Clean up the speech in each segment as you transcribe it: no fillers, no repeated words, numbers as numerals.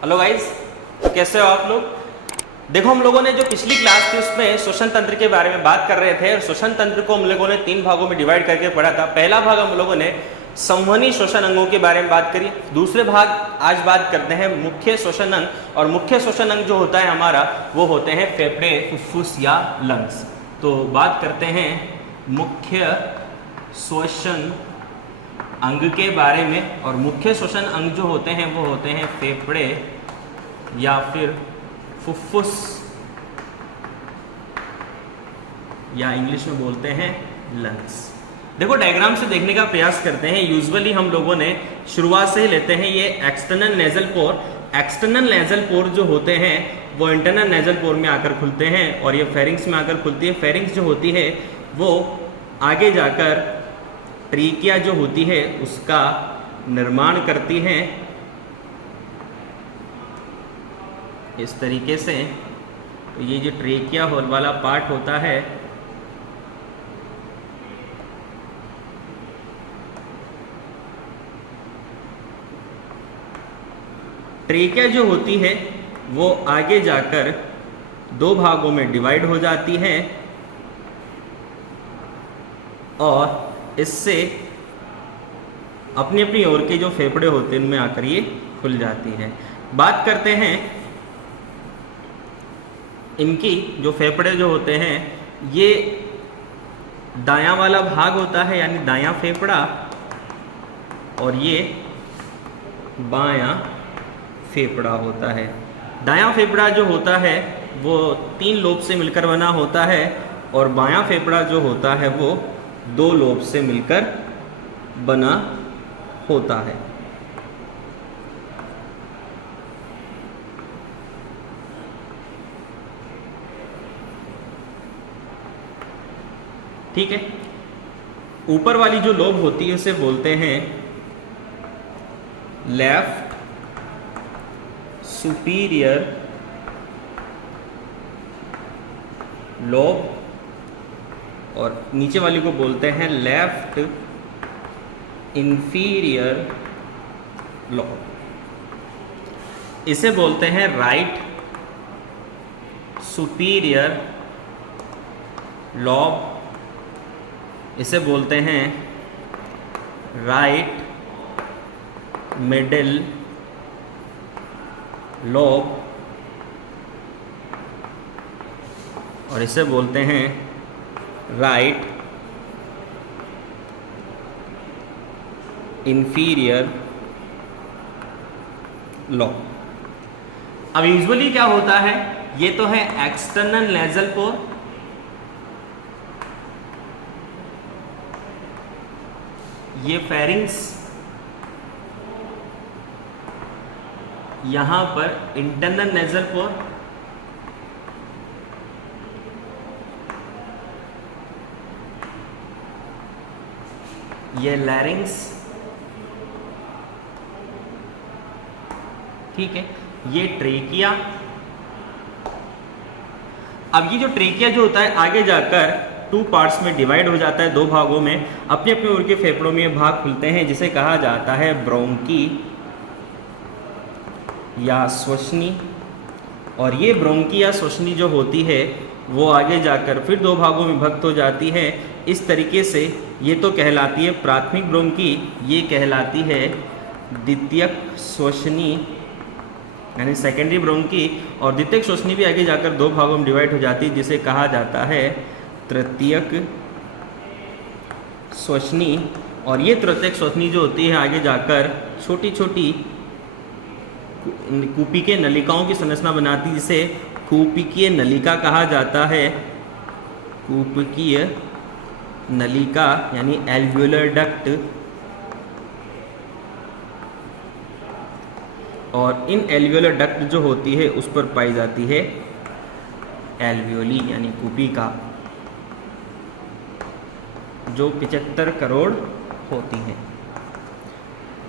Hello guys, तो कैसे हो आप लोग। देखो, हम लोगों ने जो पिछली क्लास थी उसमें श्वसन तंत्र के बारे में बात कर रहे थे और श्वसन तंत्र को हम लोगों ने 3 भागों में डिवाइड करके पढ़ा था। पहला भाग हम लोगों ने संवहनी श्वसन अंगों के बारे में बात करी। दूसरे भाग आज बात करते हैं मुख्य श्वसन अंग, और मुख्य श्वसन अंग जो होता है हमारा वो होते हैं फेफड़े, फुफ्फुस या लंग्स। तो बात करते हैं मुख्य श्वसन अंग के बारे में, और मुख्य श्वसन अंग जो होते हैं वो होते हैं फेफड़े या फिर फुफ्फुस, या इंग्लिश में बोलते हैं लंग्स। देखो, डायग्राम से देखने का प्रयास करते हैं। यूजुअली हम लोगों ने शुरुआत से ही लेते हैं ये एक्सटर्नल नेजल पोर। एक्सटर्नल नेजल पोर जो होते हैं वो इंटरनल नेजल पोर में आकर खुलते हैं और ये फेरिंग्स में आकर खुलती है। फेरिंग्स जो होती है वो आगे जाकर ट्रीकिया जो होती है उसका निर्माण करती है इस तरीके से। तो ये जो ट्रेकिया होल वाला पार्ट होता है ट्रेकिया जो होती है वो आगे जाकर 2 भागों में डिवाइड हो जाती है और इससे अपनी अपनी ओर के जो फेफड़े होते हैं उनमें आकर ये खुल जाती है। बात करते हैं इनकी जो फेफड़े जो होते हैं, ये दायां वाला भाग होता है यानी दायां फेफड़ा, और ये बायां फेफड़ा होता है। दायां फेफड़ा जो होता है वो 3 लोब से मिलकर बना होता है और बायां फेफड़ा जो होता है वो 2 लोब से मिलकर बना होता है। ठीक है। ऊपर वाली जो लोब होती है उसे बोलते हैं लेफ्ट सुपीरियर लोब, और नीचे वाली को बोलते हैं लेफ्ट इंफीरियर लोब। इसे बोलते हैं राइट सुपीरियर लोब, इसे बोलते हैं राइट मिडिल लोब, और इसे बोलते हैं राइट इंफीरियर लोब। अब यूजुअली क्या होता है, ये तो है एक्सटर्नल नेजल पोर, ये फेरिंग्स, यहां पर इंटरनल नेजल पोर, ये लैरिंग्स, ठीक है, ये ट्रेकिया। अब ये जो ट्रेकिया जो होता है आगे जाकर 2 पार्ट्स में डिवाइड हो जाता है, 2 भागों में। अपने अपने ओर के फेफड़ों में ये भाग खुलते हैं जिसे कहा जाता है ब्रोंकी या श्वसनी, और ये ब्रोंकी या श्वसनी जो होती है वो आगे जाकर फिर 2 भागों में विभक्त हो जाती है इस तरीके से। ये तो कहलाती है प्राथमिक ब्रोंकी, ये कहलाती है द्वितीयक श्वसनी यानी सेकेंडरी ब्रोंकी, और द्वितीयक श्वसनी भी आगे जाकर 2 भागों में डिवाइड हो जाती है जिसे कहा जाता है तृतीयक श्वसनी। और ये तृतीयक श्वसनी जो होती है आगे जाकर छोटी छोटी कूपिकीय नलिकाओं की संरचना बनाती है जिसे कूपिकीय नलिका कहा जाता है। कूपिकीय नलिका यानी एल्वियोलर डक्ट, और इन एल्वियोलर डक्ट जो होती है उस पर पाई जाती है एल्वियोली यानी कूपिका, जो 75 करोड़ होती हैं।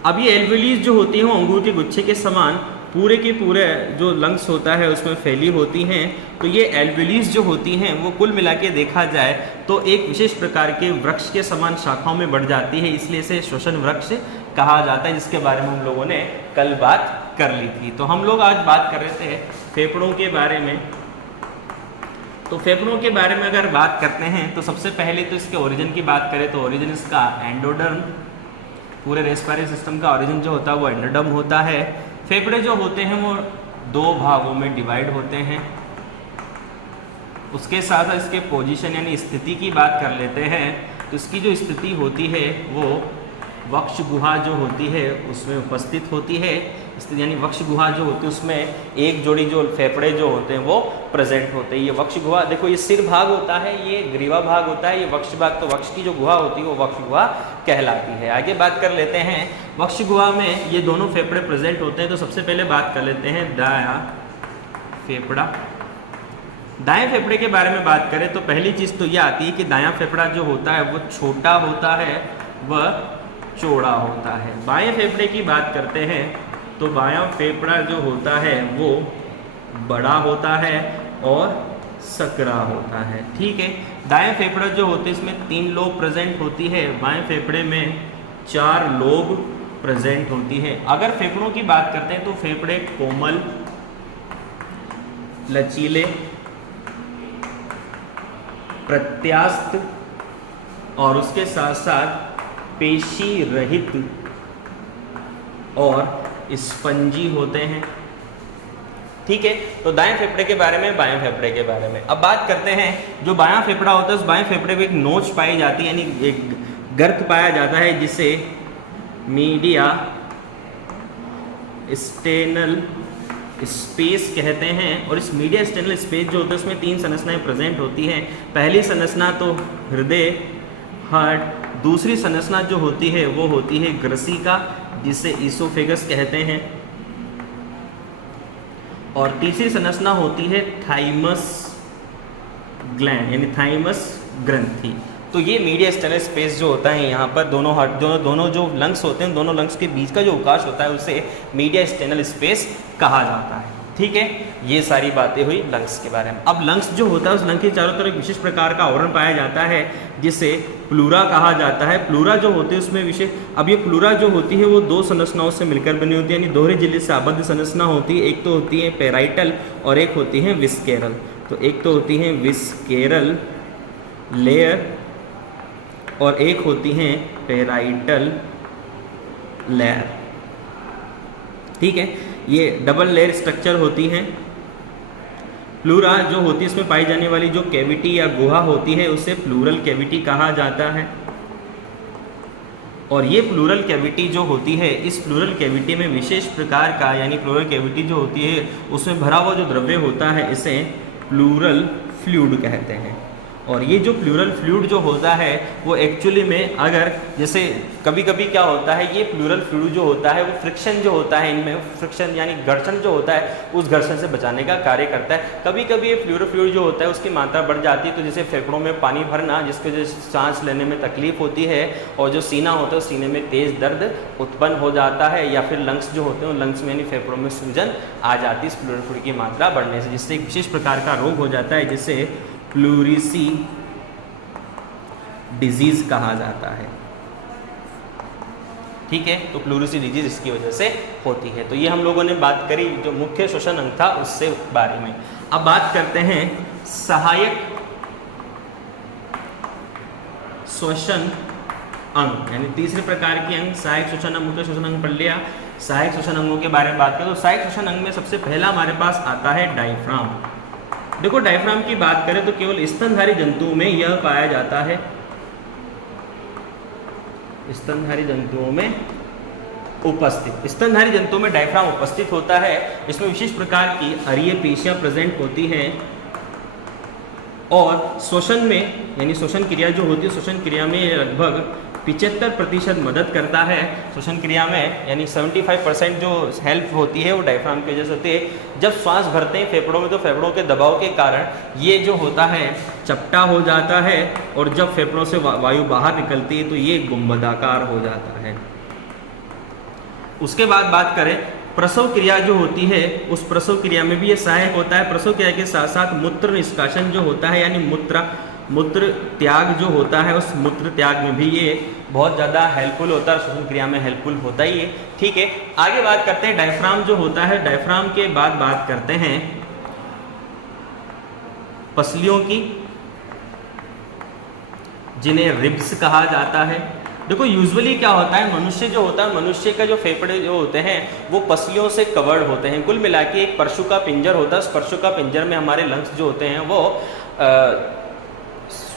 अब ये एल्वियोलीज जो होती हैं वो अंगूर के गुच्छे के समान पूरे के पूरे जो लंग्स होता है उसमें फैली होती हैं। तो ये एल्वियोलीज जो होती हैं वो कुल मिला के देखा जाए तो एक विशेष प्रकार के वृक्ष के समान शाखाओं में बढ़ जाती है, इसलिए इसे श्वसन वृक्ष कहा जाता है, जिसके बारे में हम लोगों ने कल बात कर ली थी। तो हम लोग आज बात कर रहे थे फेफड़ों के बारे में। तो फेफड़ों के बारे में अगर बात करते हैं तो सबसे पहले तो इसके ओरिजिन की बात करें तो ओरिजिन इसका एंडोडर्म, पूरे रेस्पिरेटरी सिस्टम का ओरिजिन जो होता है वो एंडोडर्म होता है। फेफड़े जो होते हैं वो दो भागों में डिवाइड होते हैं। उसके साथ इसके पोजीशन यानी स्थिति की बात कर लेते हैं तो इसकी जो स्थिति होती है वो वक्ष गुहा जो होती है उसमें उपस्थित होती है। यानी वक्ष गुहा जो होती है उसमें एक जोड़ी जो फेफड़े जो होते हैं वो प्रेजेंट होते हैं। ये वक्ष गुहा, देखो ये सिर भाग होता है, ये ग्रीवा भाग होता है, ये वक्ष भाग। तो वक्ष की जो गुहा होती है वो वक्ष गुहा कहलाती है। आगे बात कर लेते हैं वक्ष गुहा में ये दोनों फेफड़े प्रेजेंट होते हैं। तो सबसे पहले बात कर लेते हैं दायां फेफड़ा। दाएं फेफड़े के बारे में बात करें तो पहली चीज़ तो ये आती है कि दायां फेफड़ा जो होता है वो छोटा होता है, वह चौड़ा होता है। बाएं फेफड़े की बात करते हैं तो बायां फेफड़ा जो होता है वो बड़ा होता है और सकरा होता है। ठीक है, दाएं फेफड़ा जो होते हैं इसमें 3 लोब प्रेजेंट होती है, बाएं फेफड़े में 4 लोब प्रेजेंट होती है। अगर फेफड़ों की बात करते हैं तो फेफड़े कोमल, लचीले, प्रत्यास्थ और उसके साथ साथ पेशी रहित और स्पंजी होते हैं। ठीक है, तो दाएं फेफड़े के बारे में, बाएं फेफड़े के बारे में अब बात करते हैं। जो बायां फेफड़ा होता है उस बाएं फेफड़े में एक नोच पाई जाती है, यानी एक गर्त पाया जाता है जिसे मीडिया स्टेनल स्पेस कहते हैं। और इस मीडिया स्टेनल स्पेस जो होता है उसमें 3 संरचनाएं प्रेजेंट होती हैं। पहली संरचना तो हृदय, हार्ट। दूसरी संरचना जो होती है वो होती है ग्रसिका जिसे इसोफेगस कहते हैं। और तीसरी संरचना होती है थाइमस ग्लैंड यानी थाइमस ग्रंथि। तो ये मीडिया स्टेनल स्पेस जो होता है यहाँ पर दोनों जो लंग्स होते हैं, दोनों लंग्स के बीच का जो अवकाश होता है उसे मीडिया स्टेनल स्पेस कहा जाता है। ठीक है, ये सारी बातें हुई लंग्स के बारे में। अब लंग्स जो होता है उस लंग के चारों तरफ एक विशेष प्रकार का आवरण पाया जाता है जिसे प्लूरा कहा जाता है। प्लूरा जो होते हैं उसमें विशेष, अब ये प्लूरा जो होती है वो 2 संरचनाओं से मिलकर बनी होती है, यानी दोहरे झिल्ली से आबद्ध संरचना होती है। एक तो होती है पेराइटल और एक होती है विस्केरल। तो एक तो होती है विस्केरल लेयर और एक होती है पेराइटल लेयर। ठीक है, ये डबल लेयर स्ट्रक्चर होती हैं। प्लूरा जो होती है इसमें पाई जाने वाली जो कैविटी या गुहा होती है उसे प्लूरल कैविटी कहा जाता है। और ये प्लूरल कैविटी जो होती है, इस प्लूरल कैविटी में विशेष प्रकार का, यानी प्लूरल कैविटी जो होती है उसमें भरा हुआ जो द्रव्य होता है इसे प्लूरल फ्लूइड कहते हैं। और ये जो प्लूरल फ्लूइड जो होता है वो एक्चुअली में, अगर जैसे कभी कभी क्या होता है, ये प्लूरल फ्लूइड जो होता है वो फ्रिक्शन जो होता है इनमें, फ्रिक्शन यानी घर्षण जो होता है उस घर्षण से बचाने का कार्य करता है। कभी कभी ये प्लूरल फ्लूइड जो होता है उसकी मात्रा बढ़ जाती है, तो जैसे फेफड़ों में पानी भरना जिसकी वजह से सांस लेने में तकलीफ होती है और जो सीना होता है उस सीने में तेज दर्द उत्पन्न हो जाता है, या फिर लंग्स जो होते हैं लंग्स में यानी फेफड़ों में सूजन आ जाती है इस प्लूरल फ्लूइड की मात्रा बढ़ने से, जिससे एक विशेष प्रकार का रोग हो जाता है जिसे प्लूरिसी डिजीज कहा जाता है। ठीक है, तो प्लूरिसी डिजीज इसकी वजह से होती है। तो ये हम लोगों ने बात करी जो मुख्य श्वसन अंग था उससे बारे में। अब बात करते हैं सहायक श्वसन अंग, यानी तीसरे प्रकार के अंग। सहायक श्वसन अंग, मुख्य श्वसन अंग पढ़ लिया। सहायक श्वसन अंगों के बारे में बात करें तो सहायक श्वसन अंग में सबसे पहला हमारे पास आता है डायफ्राम। देखो, डायफ्राम की बात करें तो केवल स्तनधारी जंतुओं में यह पाया जाता है, स्तनधारी जंतुओं में उपस्थित। स्तनधारी जंतुओं में डायफ्राम उपस्थित होता है। इसमें विशेष प्रकार की अरीय पेशियां प्रेजेंट होती हैं और श्वसन में, यानी श्वसन क्रिया जो होती है, श्वसन क्रिया में लगभग 75% मदद करता है श्वसन क्रिया में, यानी 75% जो हेल्प होती है वो डायफ्राम की वजह से होती है। जब श्वास भरते हैं फेफड़ों में तो फेफड़ों के दबाव के कारण ये जो होता है चपटा हो जाता है, और जब फेफड़ों से वायु बाहर निकलती है तो ये गुंबदाकार हो जाता है। उसके बाद बात करें प्रसव क्रिया जो होती है, उस प्रसव क्रिया में भी ये सहायक होता है। प्रसव क्रिया के साथ साथ मूत्र निष्कासन जो होता है, यानी मूत्र त्याग जो होता है उस मूत्र त्याग में भी ये बहुत ज़्यादा हेल्पफुल होता है, श्वसन क्रिया में हेल्पफुल होता ही है। ठीक है, आगे बात करते हैं डायफ्राम जो होता है। डायफ्राम के बाद बात करते हैं पसलियों की, जिन्हें रिब्स कहा जाता है। देखो यूजुअली क्या होता है, मनुष्य जो होता है, मनुष्य का जो फेफड़े जो होते हैं वो पसलियों से कवर्ड होते हैं। कुल मिला के एक परशु का पिंजर होता है, उस परशु का पिंजर में हमारे लंग्स जो होते हैं वो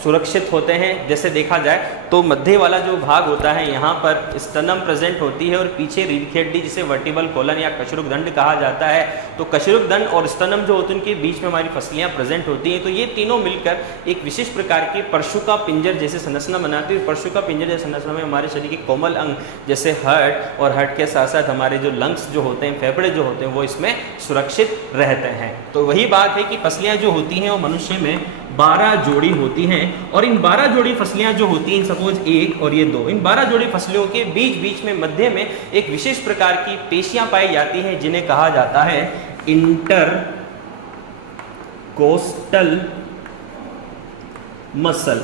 सुरक्षित होते हैं। जैसे देखा जाए तो मध्य वाला जो भाग होता है यहाँ पर स्टर्नम प्रेजेंट होती है और पीछे रीढ़ की हड्डी जिसे वर्टिबल कोलन या कशरुक दंड कहा जाता है। तो कशरुक दंड और स्टर्नम जो होते हैं उनके बीच में हमारी फसलियाँ प्रेजेंट होती हैं। तो ये तीनों मिलकर एक विशेष प्रकार की परशु का पिंजर जैसे संरचना बनाती है। परशु का पिंजर जैसे संरचना में हमारे शरीर के कोमल अंग जैसे हार्ट और हार्ट के साथ साथ हमारे जो लंग्स जो होते हैं, फेफड़े जो होते हैं, वो इसमें सुरक्षित रहते हैं। तो वही बात है कि फसलियाँ जो होती हैं वो मनुष्य में 12 जोड़ी होती हैं और इन 12 जोड़ी फसलियां जो होती हैं, सपोज 1 और ये 2, इन 12 जोड़ी फसलियों के बीच बीच में मध्य में एक विशेष प्रकार की पेशियां पाई जाती हैं जिन्हें कहा जाता है इंटरकोस्टल मसल।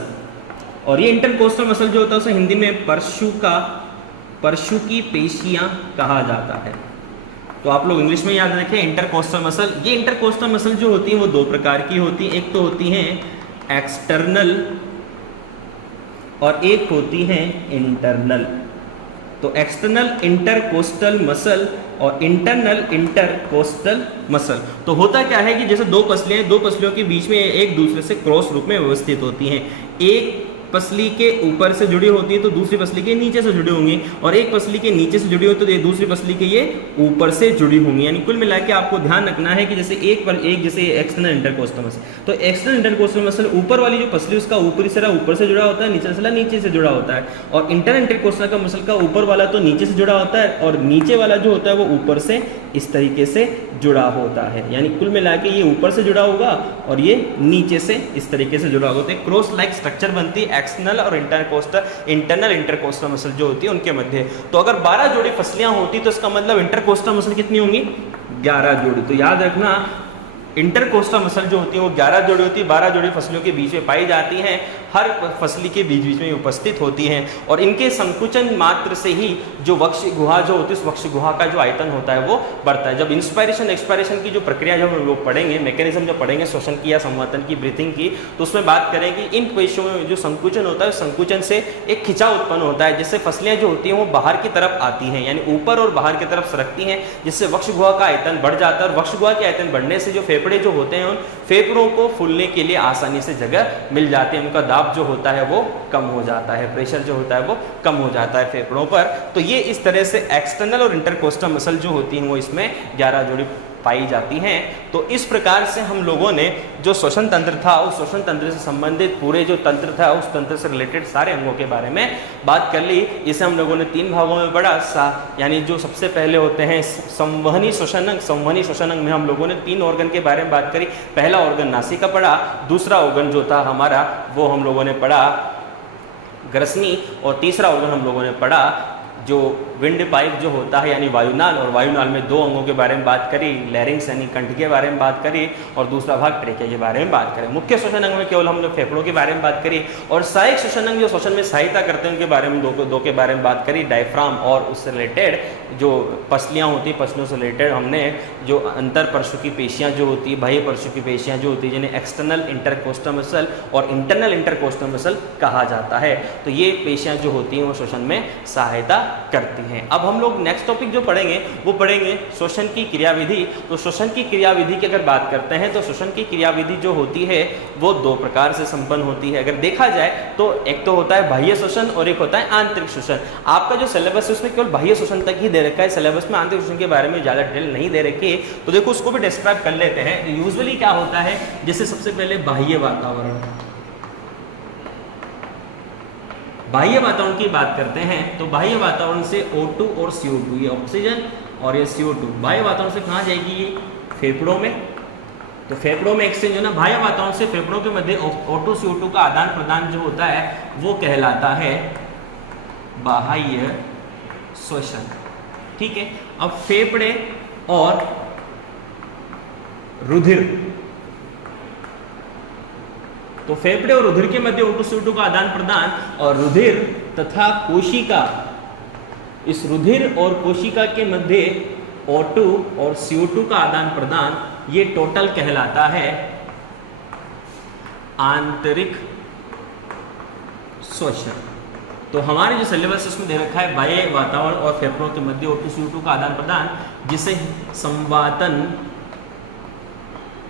और ये इंटरकोस्टल मसल जो होता है उसे हिंदी में परशु की पेशियां कहा जाता है। तो आप लोग इंग्लिश में याद रखें इंटरकोस्टल मसल। ये इंटरकोस्टल मसल जो होती है वो 2 प्रकार की होती है। एक तो होती हैं एक्सटर्नल और एक होती हैं इंटरनल। तो एक्सटर्नल इंटरकोस्टल मसल और इंटरनल इंटरकोस्टल मसल। तो होता क्या है कि जैसे 2 पसलियां, 2 पसलियों के बीच में एक दूसरे से क्रॉस रूप में व्यवस्थित होती हैं। एक पसली के ऊपर से जुड़ी होती है तो दूसरी पसली के नीचे से जुड़ी होंगी, और एक पसली के नीचे से जुड़ी हो तो दूसरी पसली के ये ऊपर से जुड़ी होंगी। यानी कुल मिला के आपको ध्यान रखना है कि जैसे एक पर एक, जैसे एक्सटर्नल इंटरकोस्टल मसल, तो एक्सटर्नल इंटरकोस्टल मसल ऊपर वाली जो पसली उसका ऊपरी सिरा ऊपर से जुड़ा होता है, निचला सिरा नीचे से जुड़ा होता है। और इंटरनल इंटरकोस्टल का मसल का ऊपर वाला तो नीचे से जुड़ा होता है और नीचे वाला जो होता है वो ऊपर से इस तरीके से जुड़ा होता है। यानी कुल मिला के ये ऊपर से जुड़ा होगा और ये नीचे से इस तरीके से जुड़ा होगा। तो एक क्रॉस लाइक स्ट्रक्चर बनती है एक्सटर्नल और इंटरनल इंटरकोस्टल मसल जो होती है उनके मध्य। तो अगर 12 जोड़ी फसलियां होती तो इसका मतलब इंटरकोस्टल मसल कितनी होंगी? 11 जोड़ी। तो याद रखना इंटरकोस्टल मसल जो होती है वो 11 जोड़ी होती है, 12 जोड़ी फसलियों के बीच में पाई जाती हैं, हर फसली के बीच बीच में उपस्थित होती हैं। और इनके संकुचन मात्र से ही जो वक्ष गुहा जो होती है उस वक्ष गुहा का जो आयतन होता है वो बढ़ता है। जब इंस्पायरेशन एक्सपायरेशन की जो प्रक्रिया जब हम लोग पढ़ेंगे, मैकेनिज्म जब पढ़ेंगे श्वसन की या संवर्धन की, ब्रीथिंग की, तो उसमें बात करेंगे इन पेशियों में जो संकुचन होता है, संकुचन से एक खिंचाव उत्पन्न होता है जिससे फसलियाँ जो होती हैं वो बाहर की तरफ आती हैं, यानी ऊपर और बाहर की तरफ सरकती हैं, जिससे वक्ष गुहा का आयतन बढ़ जाता है। और वक्ष गुहा के आयतन बढ़ने से जो फेफड़े जो होते हैं उन फेफड़ों को फूलने के लिए आसानी से जगह मिल जाती है, उनका दाब जो होता है वो कम हो जाता है, प्रेशर जो होता है वो कम हो जाता है फेफड़ों पर। तो ये इस तरह से एक्सटर्नल और इंटरकोस्टल मसल जो होती हैं वो इसमें 11 जोड़ी पाई जाती हैं। तो इस प्रकार से हम लोगों ने जो श्वसन तंत्र था उस श्वसन तंत्र से संबंधित पूरे जो तंत्र था उस तंत्र से रिलेटेड सारे अंगों के बारे में बात कर ली। इसे हम लोगों ने 3 भागों में पढ़ा। यानी जो सबसे पहले होते हैं संवहनी श्वसन अंग। संवहनी श्वसन अंग में हम लोगों ने 3 ऑर्गन के बारे में बात करी। पहला ऑर्गन नासिका पढ़ा, दूसरा ऑर्गन जो था हमारा वो हम लोगों ने पढ़ा ग्रसनी, और तीसरा ऑर्गन हम लोगों ने पढ़ा जो विंड पाइप जो होता है यानी वायुनाल। और वायुनाल में 2 अंगों के बारे में बात करी, लैरिंक्स यानी कंठ के बारे में बात करी और दूसरा भाग ट्रेकिया के बारे में बात करें। मुख्य श्वसन अंग में केवल हमने फेफड़ों के बारे में बात करी, और सहायक श्वसन अंग जो श्वसन में सहायता करते हैं उनके बारे में दो के बारे में बात करी, डायफ्राम और उससे रिलेटेड जो पसलियाँ होती, पसलियों से रिलेटेड हमने जो अंतर परशु की पेशियाँ जो होती है, बाह्य परशु की पेशियाँ जो होती है जिन्हें एक्सटर्नल इंटरकोस्टल मसल और इंटरनल इंटरकोस्टल मसल कहा जाता है। तो ये पेशियाँ जो होती हैं वो श्वसन में सहायता करती हैं। अब हम लोग नेक्स्ट टॉपिक जो पढ़ेंगे वो पढ़ेंगे श्वसन की क्रियाविधि। तो श्वसन की क्रियाविधि की अगर बात करते हैं तो श्वसन की क्रियाविधि जो होती है वो 2 प्रकार से संपन्न होती है। अगर देखा जाए तो एक तो होता है बाह्य श्वसन और एक होता है आंतरिक श्वसन। आपका जो सिलेबस है उसमें केवल बाह्य श्वसन तक ही दे रखा है, सिलेबस में आंतरिक श्वसन के बारे में ज़्यादा डिटेल नहीं दे रखी है। तो देखो उसको भी डिस्क्राइब कर लेते हैं। यूजुअली क्या होता है, जैसे सबसे पहले बाह्य वातावरण, बाह्य वातावरण की बात करते हैं तो बाह्य वातावरण से O2 और CO2, ये ऑक्सीजन और ये CO2 बाह्य वातावरण से कहाँ जाएगी? ये फेफड़ों में। तो फेफड़ों में एक्सचेंज हो ना, बाह्य वातावरण से फेफड़ों के मध्य O2 CO2 का आदान प्रदान जो होता है वो कहलाता है बाह्य श्वसन। ठीक है। अब फेफड़े और रुधिर, तो फेफड़े और रुधिर के मध्य O2 CO2 का आदान प्रदान और रुधिर तथा कोशिका, इस रुधिर और कोशिका के मध्य O2 और CO2 का आदान प्रदान, ये टोटल कहलाता है आंतरिक श्वसन। तो हमारे जो सिलेबस उसमें दे रखा है बाह्य वातावरण और फेफड़ों के मध्य O2 CO2 का आदान प्रदान, जिसे संवातन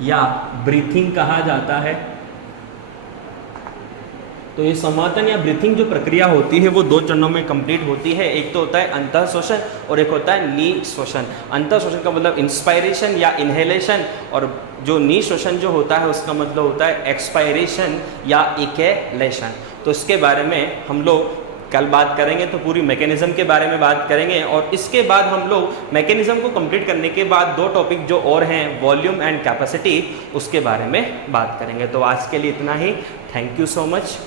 या ब्रीथिंग कहा जाता है। तो ये संवातन या ब्रीथिंग जो प्रक्रिया होती है वो 2 चरणों में कंप्लीट होती है। एक तो होता है अंतः श्वसन और एक होता है निःश्वसन। अंतः श्वसन का मतलब इंस्पायरेशन या इनहेलेशन, और जो निःश्वसन जो होता है उसका मतलब होता है एक्सपायरेशन या इकेलेशन। तो इसके बारे में हम लोग कल बात करेंगे, तो पूरी मैकेनिज्म के बारे में बात करेंगे। और इसके बाद हम लोग मैकेनिज्म को कंप्लीट करने के बाद 2 टॉपिक जो और हैं, वॉल्यूम एंड कैपेसिटी, उसके बारे में बात करेंगे। तो आज के लिए इतना ही। Thank you so much.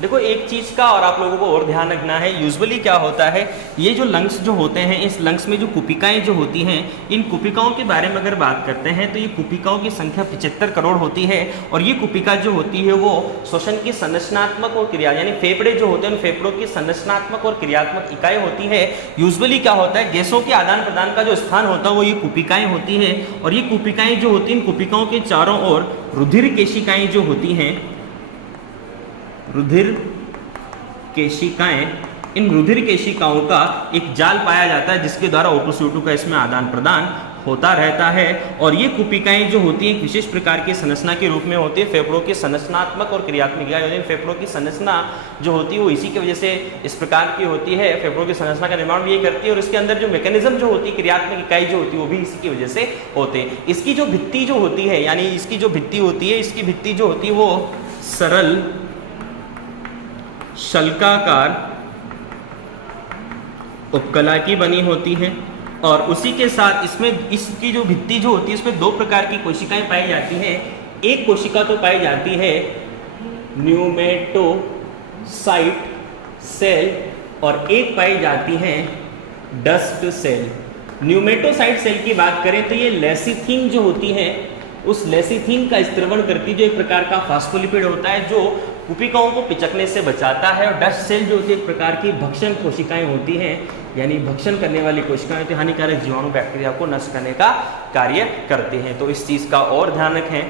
देखो एक चीज़ का और आप लोगों को और ध्यान रखना है, यूजुअली क्या होता है, ये जो लंग्स जो होते हैं, इस लंग्स में जो कुपिकाएं जो होती हैं, इन कुपिकाओं के बारे में अगर बात करते हैं तो ये कुपिकाओं की संख्या 75 करोड़ होती है। और ये कुपिका जो होती है वो श्वसन की संरचनात्मक और क्रिया, यानी फेफड़े जो होते हैं उन फेफड़ों की संरचनात्मक और क्रियात्मक इकाई होती है। यूजुअली क्या होता है, गैसों के आदान प्रदान का जो स्थान होता है वो ये कुपिकाएं होती है। और ये कुपिकाएं जो होती हैं, इन कुपिकाओं के चारों ओर रुधिर केशिकाएं जो होती हैं, रुधिर केशिकाएं, इन रुधिर केशिकाओं का एक जाल पाया जाता है जिसके द्वारा O2 CO2 का इसमें आदान प्रदान होता रहता है। और ये कुपिकाएं जो होती हैं एक विशेष प्रकार की संरचना के रूप में होती है। फेफड़ों की संरचनात्मक और क्रियात्मक इकाई होती है। फेफड़ों की संरचना जो होती है वो इसी की वजह से इस प्रकार की होती है। फेफड़ों की संरचना का निर्माण भी ये करती है, और इसके अंदर जो मैकेनिज्म जो होती है, क्रियात्मक इकाई जो होती है, वो भी इसी की वजह से होते हैं। इसकी जो भित्ति जो होती है, यानी इसकी जो भित्ति होती है, इसकी भित्ति जो होती है वो सरल शल्काकार उपकला की बनी होती है। और उसी के साथ इसमें इसकी जो भित्ति जो होती है इसमें 2 प्रकार की कोशिकाएं पाई जाती हैं। एक कोशिका तो पाई जाती है न्यूमेटोसाइट सेल, और एक पाई जाती है डस्ट सेल। न्यूमेटोसाइट सेल की बात करें तो ये लेसिथीन जो होती है, उस लेसिथीन का स्त्रवण करती जो एक प्रकार का फास्फोलिपिड होता है जो कुपिकाओं को पिचकने से बचाता है। और डस्ट सेल जो होती है एक प्रकार की भक्षण कोशिकाएं होती हैं, यानी भक्षण करने वाली कोशिकाएं होती हैं, हानिकारक जीवाणु बैक्टीरिया को नष्ट करने का कार्य करते हैं। तो इस चीज़ का और ध्यान रखें।